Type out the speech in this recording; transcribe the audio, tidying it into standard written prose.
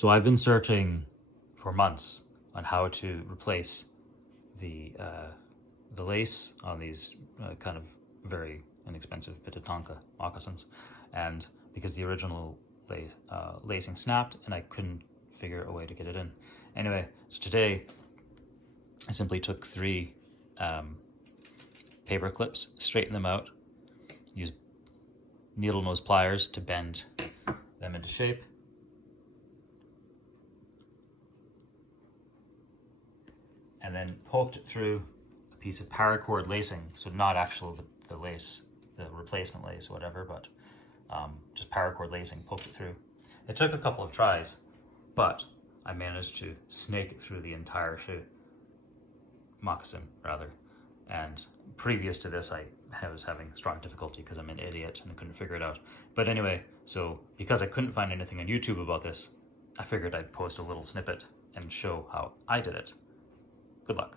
So I've been searching for months on how to replace the lace on these kind of very inexpensive Minnetonka moccasins, and because the original lacing snapped and I couldn't figure a way to get it in. Anyway, so today I simply took 3 paper clips, straightened them out, used needle nose pliers to bend them into shape, and then poked it through a piece of paracord lacing, so not actual the lace, the replacement lace or whatever, but just paracord lacing, poked it through. It took a couple of tries, but I managed to snake it through the entire shoe, moccasin rather. And previous to this, I was having strong difficulty because I'm an idiot and I couldn't figure it out. But anyway, so because I couldn't find anything on YouTube about this, I figured I'd post a little snippet and show how I did it. Good luck.